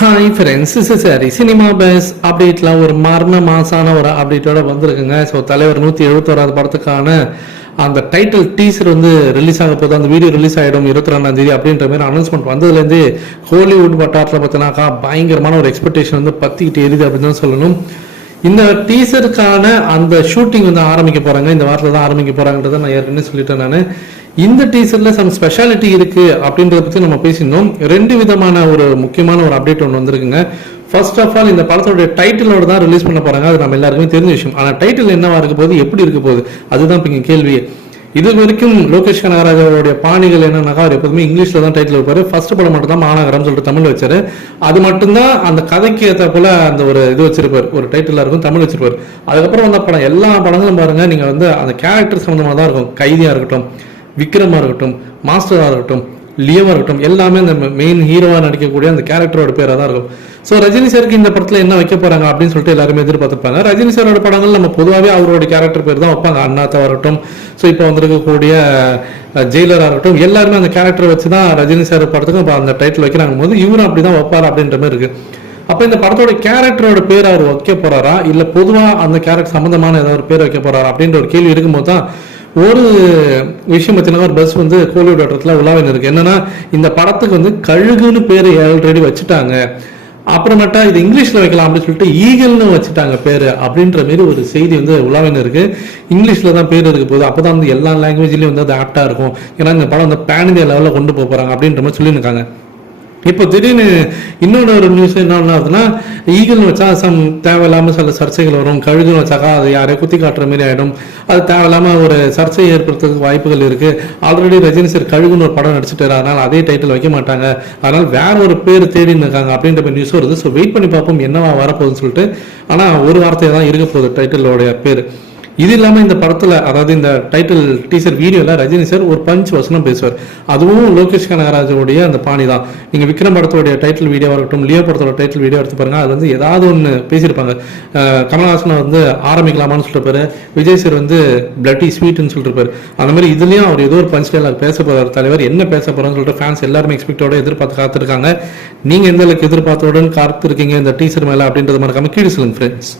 Hi friends இஸ் சரி cinema பேஸ் அப்டேட்லாம் ஒரு மர்ம மாசான ஒரு அப்டேட்டோட வந்திருக்குங்க. ஸோ தலைவர் நூற்றி எழுபத்தோராது படத்துக்கான அந்த டைட்டில் டீசர் வந்து ரிலீஸ் ஆக போது அந்த வீடியோ ரிலீஸ் ஆகிடும் இருபத்தி ரெண்டாம் தேதி அப்படின்ற மாதிரி அனௌன்ஸ்மெண்ட் வந்ததுலேருந்து ஹாலிவுட் வட்டாரத்தில் பார்த்தினாக்கா பயங்கரமான ஒரு எக்ஸ்பெக்டேஷன் வந்து பத்திக்கிட்டு எரியுது அப்படின்னு தான் சொல்லணும். இந்த டீசருக்கான அந்த ஷூட்டிங் வந்து ஆரம்பிக்க போகிறாங்க இந்த வாரத்தில் தான் ஆரம்பிக்க போகிறாங்கன்றத நான் ஏற்கனவே சொல்லிட்டேன் நான். இந்த டீசர்ல சம் ஸ்பெஷாலிட்டி இருக்கு அப்படின்றத பத்தி நம்ம பேசியிருந்தோம். ரெண்டு விதமான ஒரு முக்கியமான ஒரு அப்டேட் ஒன்று வந்திருக்குங்க. ஃபர்ஸ்ட் ஆஃப் ஆல் இந்த படத்தோட டைட்டிலோட தான் ரிலீஸ் பண்ண போறாங்க. அது நம்ம எல்லாருக்குமே தெரிஞ்ச விஷயம். ஆனா டைட்டில் என்னவா இருக்க போகுது எப்படி இருக்க போகுது அதுதான் இப்போ இங்க கேள்வியே இது வரைக்கும் லோகேஷ் கனகராஜாவுடைய பாணிகள் என்னன்னாக்கா அவர் எப்போதுமே இங்கிலீஷ்ல தான் டைட்டில் வைப்பாரு. ஃபர்ஸ்ட் படம் மட்டும் தான் மாநகரம் சொல்லிட்டு தமிழ் வச்சாரு. அது மட்டும்தான் அந்த கதைக்கு ஏற்ற போல அந்த ஒரு இது வச்சிருப்பார். ஒரு டைட்டிலா இருக்கும் தமிழ் வச்சிருப்பார். அதுக்கப்புறம் வந்த படம் எல்லா படங்களும் பாருங்க நீங்க வந்து அந்த கேரக்டர் சம்பந்தமா தான் இருக்கும். கைதியா இருக்கட்டும் விக்ரமாக இருக்கட்டும் மாஸ்டராக இருக்கட்டும் லியோவா இருக்கட்டும் எல்லாமே இந்த மெயின் ஹீரோவாக நடிக்கக்கூடிய அந்த கேரக்டரோட பேராக தான் இருக்கும். ஸோ ரஜினி சாருக்கு இந்த படத்தில் என்ன வைக்க போகிறாங்க அப்படின்னு சொல்லிட்டு எல்லாருமே எதிர்பார்த்துருப்பாங்க. ரஜினி சாரோட படங்கள் நம்ம பொதுவாகவே அவரோட கேரக்டர் பேர் தான் வைப்பாங்க. அண்ணாத்தா இருக்கட்டும் ஸோ இப்போ வந்திருக்கக்கூடிய ஜெயிலராக இருக்கட்டும் எல்லாருமே அந்த கேரக்டர் வச்சு தான் ரஜினி சார் படத்துக்கும் இப்போ அந்த டைட்டில் வைக்கிறாங்க போது இவரும் அப்படி தான் வைப்பார் அப்படின்ற மாதிரி இருக்கு. அப்போ இந்த படத்தோட கேரக்டரோட பேர் அவர் வைக்க போகிறாரா இல்லை பொதுவாக அந்த கேரக்டர் சம்மந்தமான ஏதாவது ஒரு பேர் வைக்க போகிறாரா அப்படின்ற ஒரு கேள்வி இருக்கும்போது தான் ஒரு விஷயம் பார்த்தீங்கன்னா ஒரு பஸ் வந்து கோலிவுட் வட்டத்தில் உலாவின் இருக்கு. என்னன்னா இந்த படத்துக்கு வந்து கழுகுன்னு பேர் ஆல்ரெடி வச்சுட்டாங்க. அப்புறமேட்டா இது இங்கிலீஷில் வைக்கலாம் அப்படின்னு சொல்லிட்டு ஈகல்னு வச்சுட்டாங்க பேர் அப்படின்ற மாரி ஒரு செய்தி வந்து உலாவின் இருக்கு. இங்கிலீஷில் தான் பேர் இருக்க போகுது. அப்பதான் வந்து எல்லா லாங்குவேஜ்லேயும் வந்து அது ஆப்டாக இருக்கும். ஏன்னா இந்த படம் வந்து பேன் இந்தியா லெவலில் கொண்டு போகிறாங்க அப்படின்ற மாதிரி சொல்லியிருக்காங்க. இப்போ திடீர்னு இன்னொரு ஒரு நியூஸ் என்ன ஆகுதுன்னா ஈகிள்னு வச்சா சம் தேவையில்லாமல் சில சர்ச்சைகள் வரும். கழுகுன்னு வச்சாக்கா அது யாரையும் குத்தி காட்டுற மாதிரி ஆகிடும் அது தேவையில்லாமல் ஒரு சர்ச்சை ஏற்படுத்துறதுக்கு வாய்ப்புகள் இருக்கு. ஆல்ரெடி ரஜினி சார் கழுகுன்னு ஒரு படம் நடிச்சிட்டாரு. அதனால அதே டைட்டில் வைக்க மாட்டாங்க. அதனால வேற ஒரு பேர் தேடின்னு இருக்காங்க அப்படின்ற நியூஸ் வருது. ஸோ வெயிட் பண்ணி பார்ப்போம் என்னவா வரப்போகுதுன்னு சொல்லிட்டு. ஆனால் ஒரு வார்த்தை தான் இருக்க போகுது டைட்டிலோடைய பேர். இது இல்லாமல் இந்த படத்தில் அதாவது இந்த டைட்டில் டீசர் வீடியோவில் ரஜினி சார் ஒரு பஞ்ச் வசனம் பேசுவார். அதுவும் லோகேஷ் கனகராஜோடைய அந்த பாணி தான். நீங்கள் விக்ரம் படத்தோடைய டைட்டில் வீடியோவாக இருக்கட்டும் லியோ படத்தோட டைட்டில் வீடியோ எடுத்து பாருங்க அது வந்து ஏதாவது ஒன்று பேசியிருப்பாங்க. கமல்ஹாசனை கமலஹாசனை வந்து ஆரம்பிக்கலாமான்னு சொல்லிட்டு விஜய் சார் வந்து பிளட்டி ஸ்வீட்னு சொல்லிட்டு அந்த மாதிரி இதுலேயும் அவர் ஏதோ ஒரு பஞ்ச் டைலாக் பேச போகிறார் தலைவர் என்ன பேச போகிறோம்னு சொல்லிட்டு ஃபேன்ஸ் எல்லாருமே எக்ஸ்பெக்டோட எதிர்பார்த்து காத்திருக்காங்க. நீங்கள் எந்த அளவுக்கு எதிர்பார்த்தோடன்னு காத்திருக்கீங்க இந்த டீசர் மேலே அப்படின்றது மறக்காம கீழே சொல்லுங்க ஃப்ரெண்ட்ஸ்